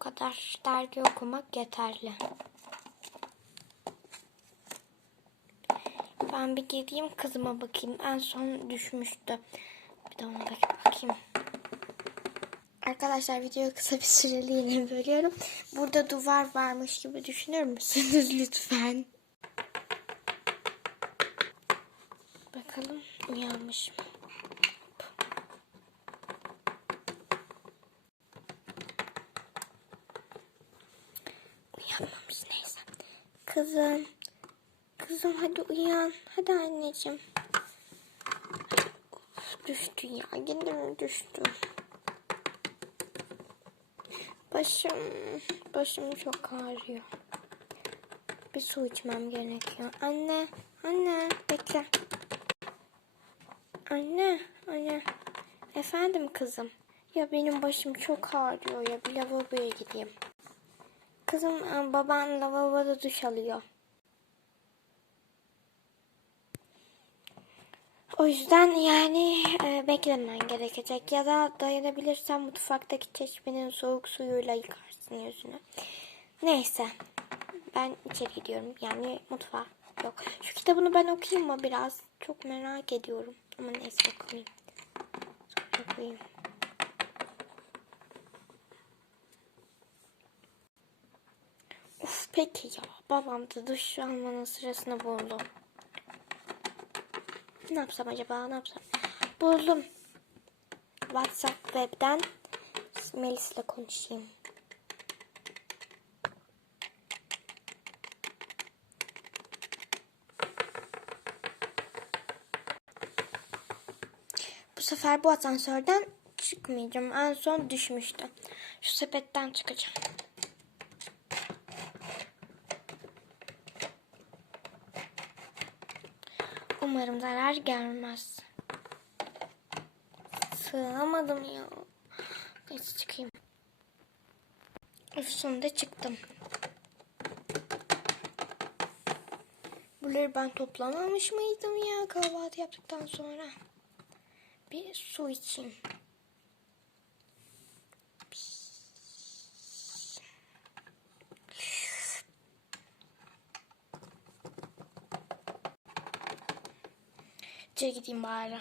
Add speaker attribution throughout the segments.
Speaker 1: kadar. Dergi okumak yeterli. Ben bir gideyim kızıma bakayım. En son düşmüştü. Bir de ona bakıp bakayım. Arkadaşlar videoyu kısa bir süreliğine bölüyorum. Burada duvar varmış gibi düşünür müsünüz lütfen? Bakalım uyanmış mı? Uyanmamış neyse. Kızım. Kızım hadi uyan. Hadi anneciğim. Of, düştü ya. Yine mi düştü? Başım, başım çok ağrıyor. Bir su içmem gerekiyor. Anne, anne bekle. Anne, anne. Efendim kızım. Ya benim başım çok ağrıyor ya. Bir lavaboya gideyim. Kızım e, baban lavaboda duş alıyor. O yüzden yani e, beklemen gerekecek. Ya da dayanabilirsen mutfaktaki çeşmenin soğuk suyuyla yıkarsın yüzünü. Neyse. Ben içeri gidiyorum. Yani mutfağa. Yok. Şu kitabını ben okuyayım mı biraz? Çok merak ediyorum. Ama neyse. Sonra okuyayım. Peki ya. Babam da duş almanın sırasını buldu. Ne yapsam acaba? Ne yapsam? Buldum. WhatsApp web'den Melis'le konuşayım. Bu sefer bu asansörden çıkmayacağım. En son düşmüştü. Şu sepetten çıkacağım. Umarım zarar gelmez. Sığamadım ya. Neyse çıkayım. Öf sonunda çıktım. Bunları ben toplamamış mıydım ya kahvaltı yaptıktan sonra? Bir su içeyim. İçeri gideyim bari.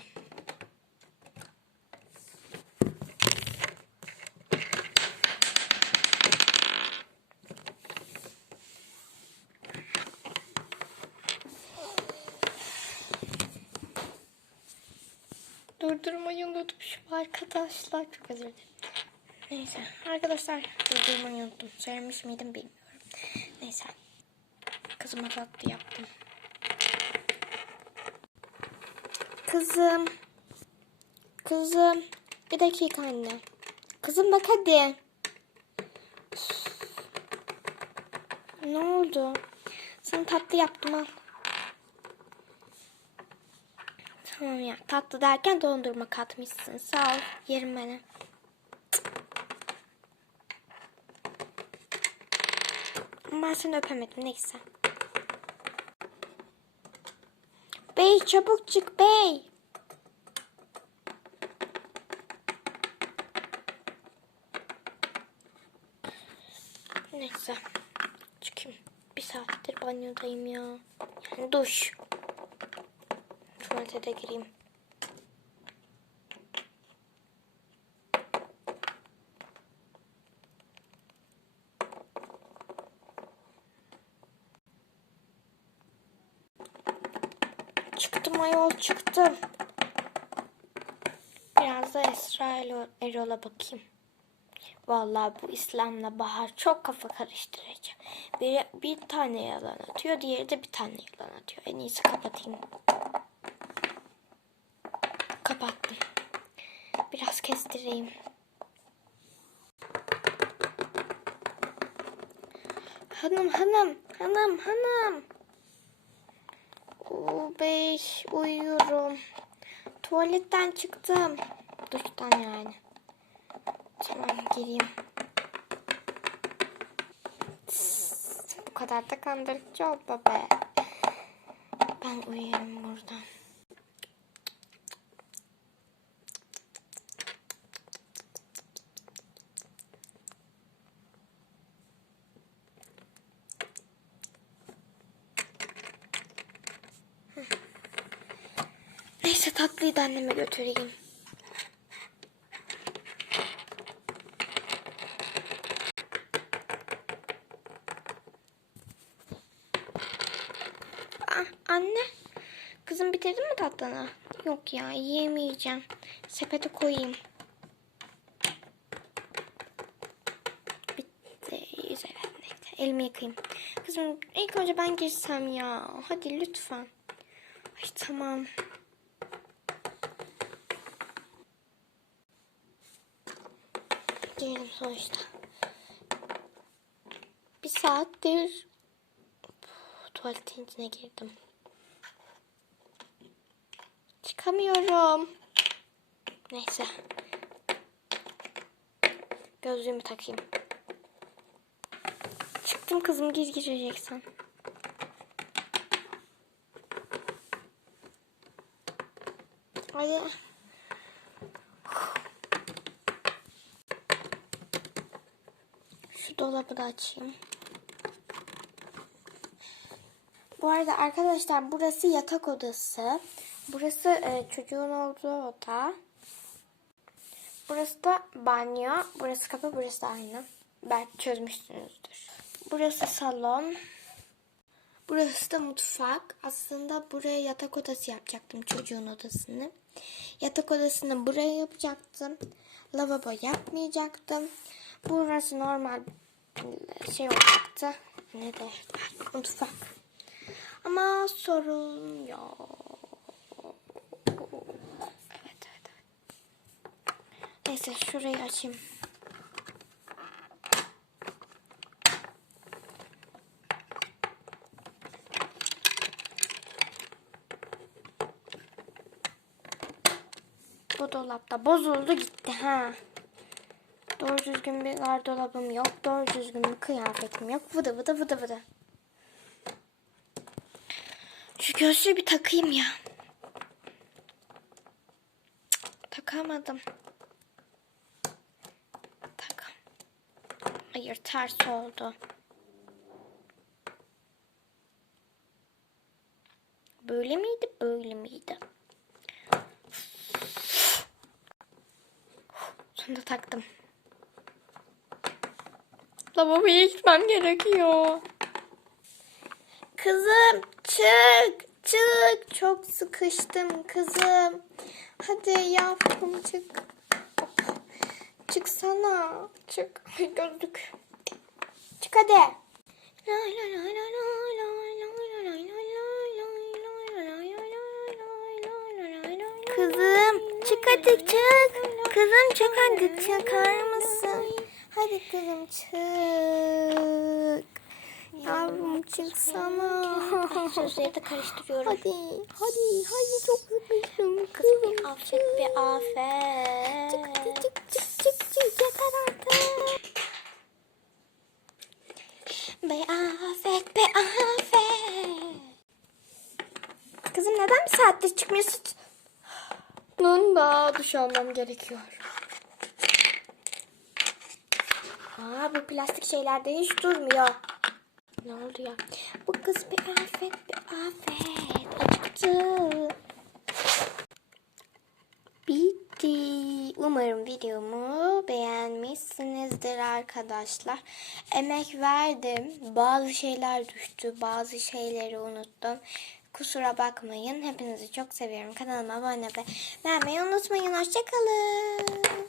Speaker 1: Durdurmayı unutmuşum arkadaşlar. Çok özür dilerim. Neyse arkadaşlar durdurmayı unuttum. Söylemiş miydim bilmiyorum. Neyse. Kızıma tatlı yaptım. Kızım. Kızım. Bir dakika anne. Kızım bak hadi. Ne oldu? Sana tatlı yaptım al. Tamam ya. Tatlı derken dondurma katmışsın. Sağ ol. Yerim beni. Ama Ben seni öpemedim. Neyse. Bey çabuk çık bey. Neyse. Çıkayım. Bir saattir banyodayım ya. Yani duş. Tuvalete de gireyim. Çıktım ayol çıktım. Biraz da Esra Erol'a bakayım. Vallahi bu İslam'la Bahar çok kafa karıştırıcı. Biri bir tane yalan atıyor, diğeri de bir tane yalan atıyor. En iyisi kapatayım. Kapattım. Biraz kestireyim. Hanım, hanım, hanım, hanım. Beş, uyuyorum. Tuvaletten çıktım. Duştan yani. Tamam gireyim. Bu kadar da kandırıcı olma be. Ben uyuyorum buradan. Tatlıyı da anneme götüreyim. Ah, anne. Kızım bitirdin mi tatlını? Yok ya yiyemeyeceğim. Sepete koyayım. Bitti. Evet neyse. Elimi yıkayayım. Kızım ilk önce ben girsem ya. Hadi lütfen. Ay tamam. Girelim sonuçta. Bir saattir tuvaletin içine girdim. Çıkamıyorum. Neyse. Gözlüğümü takayım. Çıktım kızım gir gireceksin. Hadi. Dolabı da açayım. Bu arada arkadaşlar burası yatak odası. Burası e, çocuğun olduğu oda. Burası da banyo. Burası kapı, burası da ayna. Belki çözmüşsünüzdür. Burası salon. Burası da mutfak. Aslında buraya yatak odası yapacaktım çocuğun odasını. Yatak odasını buraya yapacaktım. Lavabo yapmayacaktım. Burası normal şey olacaktı. Ne de mutfak. Ama sorun yok. Evet evet evet. Neyse şurayı açayım. Bu dolapta bozuldu gitti ha. Doğru düzgün bir gardırobum yok. Doğru düzgün bir kıyafetim yok. Vıdı vıdı vıdı vıdı. Şu gözlüğü bir takayım ya. Takamadım. Takam. Hayır ters oldu. Böyle miydi? Böyle miydi? Sonunda taktım. Lavaboya gitmem gerekiyor. Kızım çık çık çok sıkıştım kızım. Hadi yavrum çık. Çıksana çık. Ay gözlük. Çık hadi. Kızım çık hadi çık. Kızım çık hadi çıkar mısın? Hadi kızım çık. Yavrum çıksana. Sözleri de karıştırıyorum. Hadi, hadi, hadi çok sıkıştım kızım. Bir afet, bir afet. Çık, çık, çık, çık, çık, yeter artık. Bir afet, bir afet. Kızım neden bir saattir çıkmıyorsun? Bunun da duş almam gerekiyor. Aa bu plastik şeylerde hiç durmuyor. Ne oldu ya? Bu kız bir afet bir afet. Acıktı. Bitti. Umarım videomu beğenmişsinizdir arkadaşlar. Emek verdim. Bazı şeyler düştü. Bazı şeyleri unuttum. Kusura bakmayın. Hepinizi çok seviyorum. Kanalıma abone ve beğenmeyi unutmayın. Hoşçakalın.